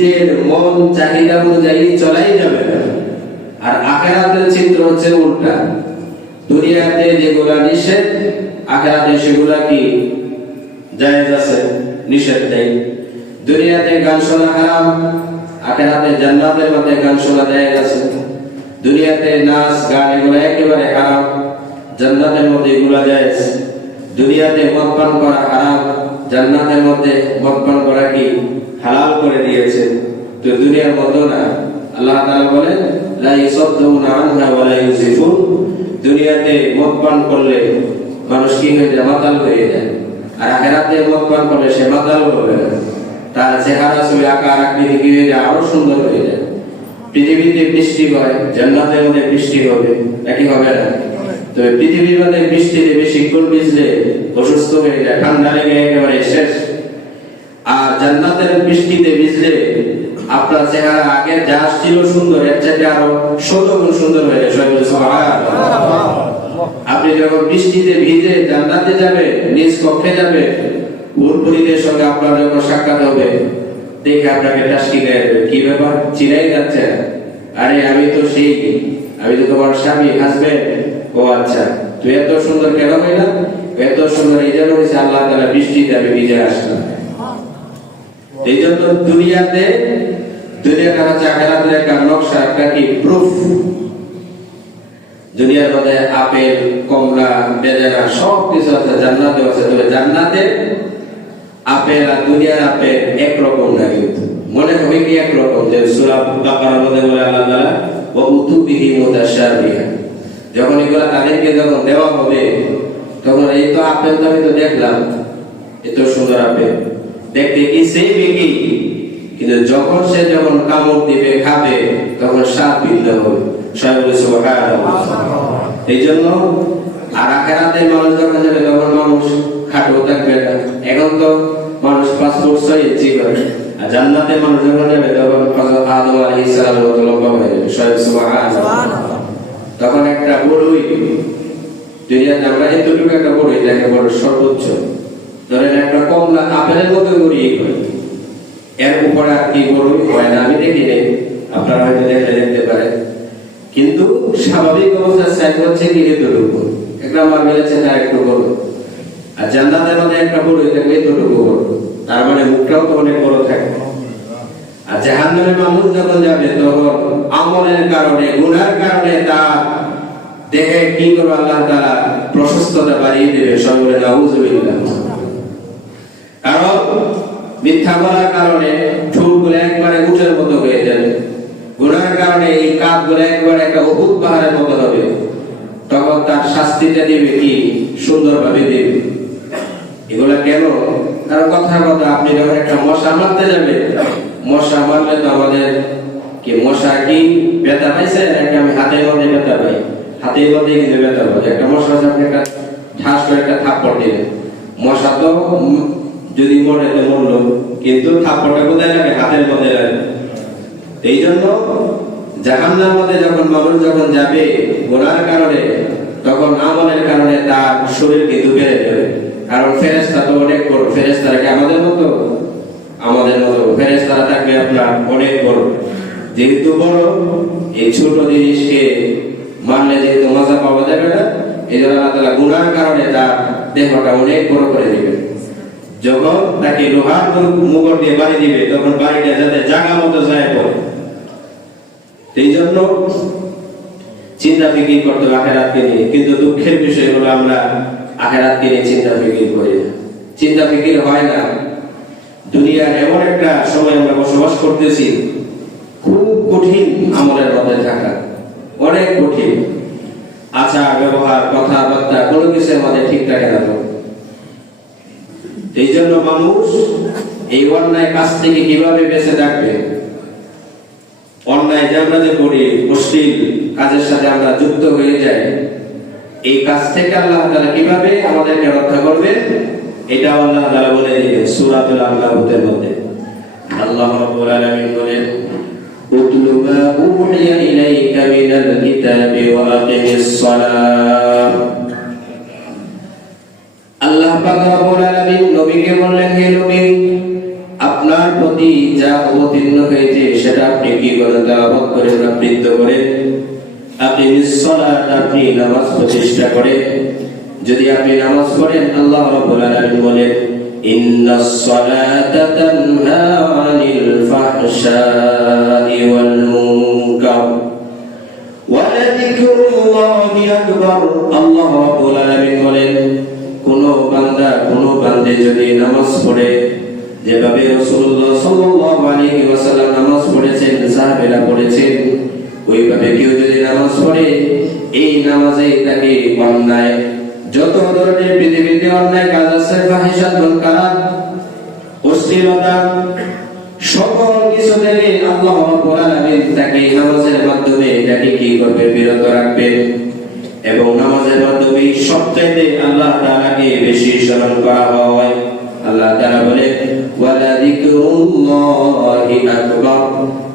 নিজের মন, চাহিদা অনুযায়ী চলাই যাবে। আর আখেরাতের চিত্র হচ্ছে উল্টা। দুনিয়াতে যেগুলা নিষেধ, আখেরাতে সেগুলা কি? জায়েজ আছে, নিষেধ নেই। দুনিয়াতে গান শোনা হারাম, আখেরাতে জান্নাতের মধ্যে গান শোনা জায়েজ আছে। দুনিয়াতে নাচ, গান এগুলো একেবারে হারাম, জান্নাতের মধ্যে জায়েজ। দুনিয়াতে মদ পান করা হারাম, জান্নাতের মধ্যে মদ পান করা কি হালাল করে দিয়েছে? তো দুনিয়ার মধ্যে না, আল্লাহ তাআলা বলেন, লা ইয়াসাদ্দুনা আনহা ওয়া লা দুনিয়াতে মদ পান করলে মানুষ কি হয়ে যায়? মাতাল হয়ে যায়। আর আখেরাতে মদ পান করলে সে মাতাল হবে না। তার চেহারা, ছবি, আকার, আকৃতি কি হয়ে যায়? আরও সুন্দর হয়ে যায়। পৃথিবীতে বৃষ্টি হয়, জান্নাতের মধ্যে বৃষ্টি হবে একই হবে না? তবে পৃথিবীর মধ্যে বৃষ্টিতে বেশিক্ষণ ভিজলে অসুস্থ হয়ে যায়? ঠান্ডা লেগে একেবারে শেষ। আর জান্নাতের বৃষ্টিতে ভিজলে আপনার চেহারা আগে যা ছিল সুন্দর, এর চাইতে আরও শত গুণ সুন্দর হয়ে যায়। আপনি যখন বৃষ্টিতে ভিজে জান্নাতে যাবে, নিজ কক্ষে যাবে ভুলপুরীদের সঙ্গে আপনার যখন সাক্ষাৎ হবে, দেখে আপনাকে টাস্কি গায়ে কি ব্যাপার? চিনাই যাচ্ছে। আরে, আমি তো সেই, আমি তো তোমার স্বামী হাজবেন্ড ও আচ্ছা তুই এত সুন্দর কেন হইলাম এত সুন্দর এই জন্য হয়েছে আল্লাহ তালা বৃষ্টিতে আমি ভিজে আসলাম। এই জন্য দুনিয়াতে দুনিয়াটা হচ্ছে আখেরাতের একটা নকশা, একটা কি? প্রুফ দুনিয়ার মধ্যে আপেল, কমলা বেদানা সব কিছু আছে জান্নাতে আছে। তবে জান্নাতে আপেল আর দুনিয়ার আপেল একরকম না কিন্তু। মনে হবে কি একরকম? যে সূরা বাকারার মধ্যে বলে আল্লাহ তাআলা, ওয়া উতুবিহি মুতাশাবিহা। যখন এগুলা তাদেরকে যখন দেওয়া হবে, তখন এই তো আপেল তো আমি তো দেখলাম, এত সুন্দর আপেল। দেখতে কি সেই বেকি কিন্তু যখন সে যখন কামড় দিবে, খাবে, তখন স্বাদ ভিন্ন হবে। এই জন্য আর আখেরাতে মানুষ যখন যাবে, তখন মানুষ খাটো থাকবে এখন তো মানুষ পাসপোর্ট করে। আর জান্নাতে মানুষ যখন যাবে, তখন আদম আলাইহিস সালাম হয়ে যাবে। তখন একটা বড়ই দুনিয়াতে আমরা এতটুকু একটা বড়ই দেখে বড় সর্বোচ্চ। ধরেন একটা কমলা আপেলের মতো করে এর উপরে আর কি বড়ই হয় না, আমি দেখি আপনারা হয়তো দেখলে দেখতে পারেন। কিন্তু স্বাভাবিক অবস্থার সাইজ হচ্ছে কি এতটুকু একটা আমার মেলেছে না একটু বড় আর জান্নাতের মধ্যে একটা বড়ই থাকবে এতটুকু বড় তার মানে মুখটাও তো অনেক বড় আর জাহান্নামে মানুষ যখন যাবে, তখন আমলের কারণে, গুনার কারণে তার দেহে কি করবে আল্লাহ তাআলা? প্রশস্ততা বাড়িয়ে দেবে নাউজুবিল্লাহ। কারণ মিথ্যা বলার কারণে ঠোঁটগুলো একবারে মতো হয়ে যাবে গুনার কারণে এই কাপগুলো একবারে একটা অভূত পাহাড়ের মতো হবে। তখন তার শাস্তিটা দিবে কি? সুন্দরভাবে দেবে। এগুলা কেন? কারণ কথা কথা, আপনি যখন একটা মশা মারতে যাবে মশা মারলে তো আমাদের কি মশা কি ব্যথা পাইছে নাকি আমি হাতের মধ্যে ব্যথা পাই? হাতের মধ্যে কিন্তু ব্যথা পাই। একটা মশা আপনি একটা ঠাস করে একটা থাপ্পড় দিলেন। মশা তো যদি মরে তো মরলো, কিন্তু থাপ্পড়টা কোথায় লাগে? হাতের মধ্যে লাগে। এই জন্য জাহান্নার মধ্যে যখন মানুষ যখন যাবে গোনার কারণে, তখন আমলের কারণে তার শরীর কিন্তু বেড়ে যাবে। কারণ ফেরেস্তা তো অনেক ফেরেস্তারা কি আমাদের মতো? আমাদের মতো ফেরেস্তারা থাকবে আপনার অনেক বড়। যেহেতু বড়, এই ছোট জিনিসকে মানলে যেহেতু মজা পাওয়া যাবে না এই জন্য আল্লাহ তাআলা গুনার কারণে তার দেহটা অনেক বড় করে দিবে। যখন তাকে লোহার মুগর দিয়ে বাড়ি দিবে, তখন বাড়িটা যাতে জাগা মতো যায় পড়ে এই জন্য চিন্তা ফিকির করতে আখেরাতকে নিয়ে। কিন্তু দুঃখের বিষয় হলো আমরা আখেরাতকে নিয়ে চিন্তা ফিকির করি চিন্তা ফিকির হয় না। দুনিয়ার এমন একটা সময় আমরা বসবাস করতেছি, খুব কঠিন আমলের মধ্যে থাকা। অনেক কঠিন। আচার, ব্যবহার, কথাবার্তা, কোনো কিছু আমাদের ঠিক থাকে না এই জন্য মানুষ এই অন্যায় কাজ থেকে কীভাবে বেঁচে থাকবে? অন্যায় যে আমরা যে করি মুসলিম কাজের সাথে আমরা যুক্ত হয়ে যাই, এই কাজ থেকে আল্লাহ তাআলা কীভাবে আমাদেরকে রক্ষা করবে এটা আল্লাহ তাআলা বলে সূরাতুল আনকাবুতের মধ্যে। আল্লাহ রাব্বুল আলামিন বলেন, উতলু মা উহিয়া ইলাইকা মিনাল কিতাবি ওয়া আকিমিস সালাহ আল্লাহ পাক রব্বুল আলামিন নবীকে বললেন, হে নবী, আপনার প্রতি যা অবতীর্ণ হয়েছে, সেটা আপনি কি করেন তেলাওয়াত করেন আবৃত্ত করে আপনি নিঃসলাত আপনি নামাজ প্রতিষ্ঠা করেন? যদি আপনি নামাজ পড়েন, আল্লাহ রাব্বুল আলামিন বলেন ইন্নাস সালাতা তানহা আনিল ফাহশাই ওয়াল মুনকার। ওয়ালাযিকরুল্লাহি আকবার। আল্লাহ রাব্বুল আলামিন বলেন, কোন বান্দা, কোন বান্দে যদি নামাজ পড়ে, যেভাবে রাসূলুল্লাহ সাল্লাল্লাহু আলাইহি ওয়াসাল্লাম নামাজ পড়েছেন, সাহাবীরা পড়েছেন, ওইভাবে কেউ যদি নামাজ পড়ে, এই নামাজে তাকে অন্যায় যত ধরনের পৃথিবীতে অন্যায় কাজ আছে অশ্লীলতা সকল কিছু থেকে আল্লাহ রাব্বুল তাকে নামাজের মাধ্যমে এটাকে কি করবে? বিরত রাখবেন এবং নামাজের মাধ্যমে সবচাইতে আল্লাহ তাআলাকে বেশি স্মরণ করা হয়। আল্লাহ বলে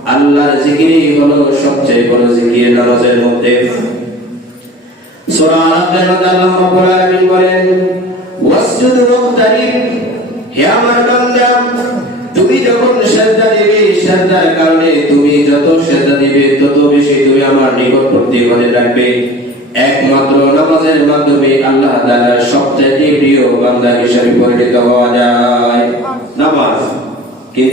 আল্লাহর হলো সবচেয়ে বড় জিকির নামাজের মধ্যে। বেশি তুমি আমার নিকটবর্তী হতে থাকবে। একমাত্র নামাজের মাধ্যমে আল্লাহ তাআলার সবচেয়ে প্রিয় বান্দা হিসেবে পরিণত হওয়া যায়। নামাজ।